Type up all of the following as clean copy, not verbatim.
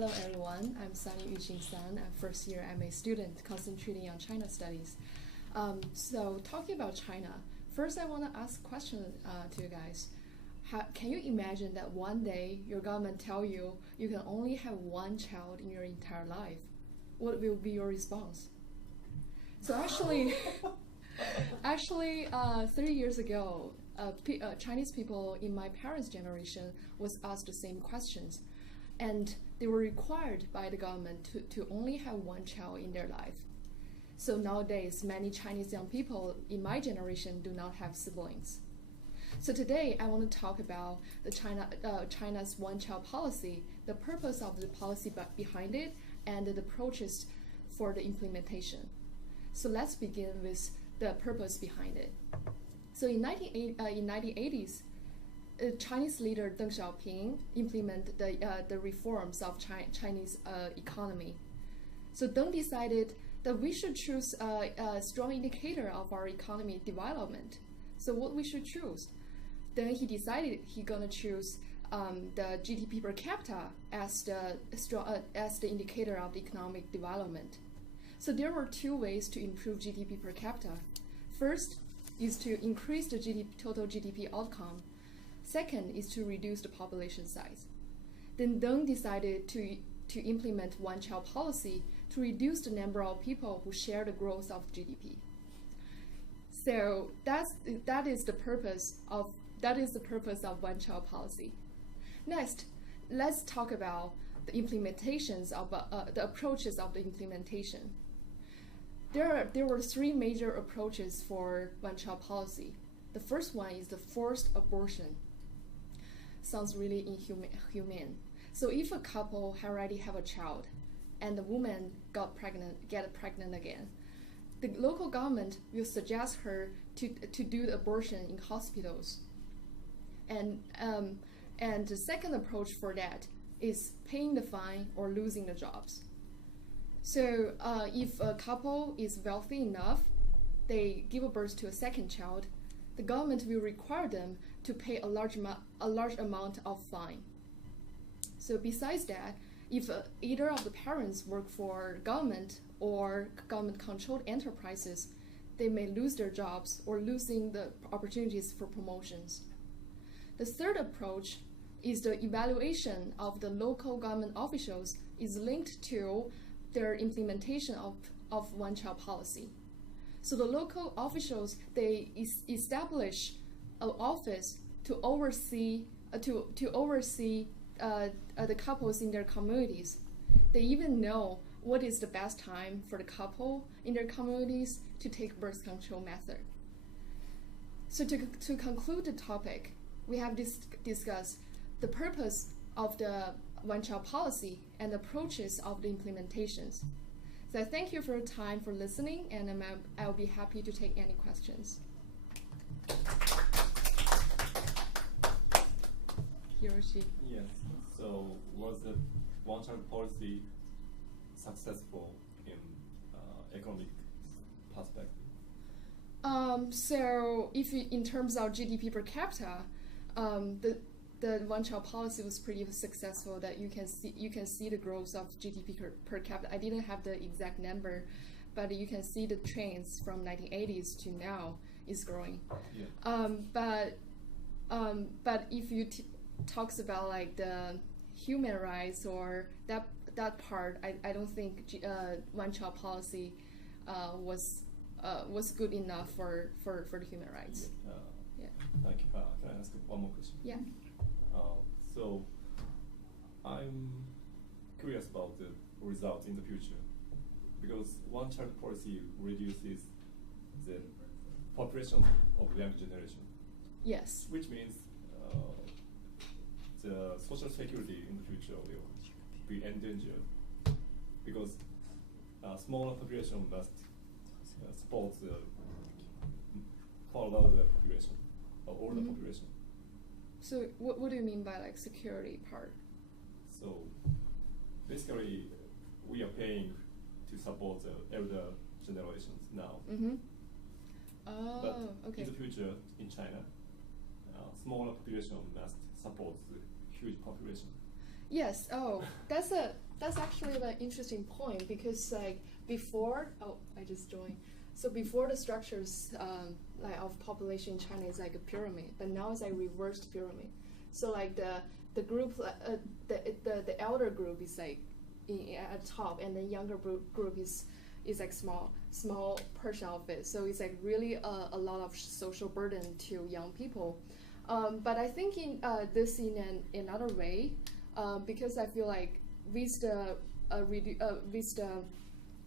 Hello everyone, I'm Sunny Yuxing Sun. I'm first year MA student concentrating on China studies. So talking about China, first I want to ask a question to you guys. Can you imagine that one day your government tell you you can only have one child in your entire life? What will be your response? So actually, 30 years ago, Chinese people in my parents' generation was asked the same questions, and they were required by the government to only have one child in their life. So nowadays, many Chinese young people in my generation do not have siblings. So today, I want to talk about China's one-child policy, the purpose of the policy behind it, and the approaches for the implementation. So let's begin with the purpose behind it. So in 1980s, Chinese leader Deng Xiaoping implemented the reforms of Chinese economy. So Deng decided that we should choose a strong indicator of our economy development. So what we should choose? Then he decided he gonna choose the GDP per capita as the indicator of the economic development. So there were two ways to improve GDP per capita. First is to increase the total GDP outcome. Second is to reduce the population size. Then Deng decided to implement one-child policy to reduce the number of people who share the growth of GDP. So that is the purpose of one-child policy. Next, let's talk about the implementations of the approaches of the implementation. There were three major approaches for one-child policy. The first one is the forced abortion. Sounds really inhumane. So if a couple already have a child and the woman get pregnant again, the local government will suggest her to do the abortion in hospitals. And the second approach for that is paying the fine or losing the jobs. So if a couple is wealthy enough, they give birth to a second child, the government will require them to pay a large amount of fine. So besides that, if either of the parents work for government or government-controlled enterprises, they may lose their jobs or losing the opportunities for promotions. The third approach is the evaluation of the local government officials is linked to their implementation of one-child policy. So the local officials, they establish an office to oversee the couples in their communities. They even know what is the best time for the couple in their communities to take birth control method. So to conclude the topic, we have discussed the purpose of the one-child policy and approaches of the implementations. So thank you for your time for listening, and I'll be happy to take any questions. Hiroshi. Yes. So was the one-child policy successful in economic perspective? So if in terms of GDP per capita, the one-child policy was pretty successful. That you can see the growth of GDP per capita. I didn't have the exact number, but you can see the trends from 1980s to now is growing. Yeah. But if you talks about like the human rights or that part, I don't think one-child policy was good enough for the human rights. Yeah. Yeah. Thank you. Can I ask one more question? Yeah. So I'm curious about the result in the future, because one-child policy reduces the population of the young generation. Yes. Which means the social security in the future will be endangered, because a smaller population must support the larger population, or older population. So what do you mean by like security part? So basically, we are paying to support the elder generations now. Mm-hmm. Oh, But okay. in the future, in China, smaller population must support the huge population. Yes. Oh, That's actually an interesting point because like before, oh, I just joined. So before the structures like of population in China is like a pyramid, but now it's like reversed pyramid. So like the group, the elder group is like at top, and the younger group is like small portion of it. So it's like really a lot of social burden to young people. But I think in this in another way, because I feel like with the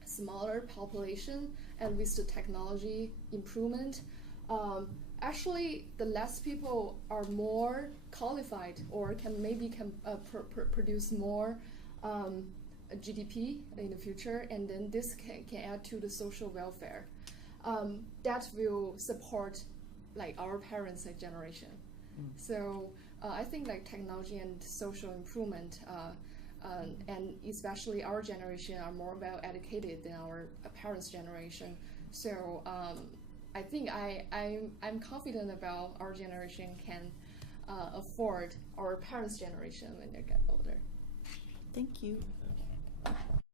smaller population and with the technology improvement, actually the less people are more qualified or can produce more GDP in the future, and then this can add to the social welfare. That will support like our parents' like generation. So I think like technology and social improvement, and especially our generation are more well educated than our parents' generation. So I think I'm confident about our generation can afford our parents' generation when they get older. Thank you.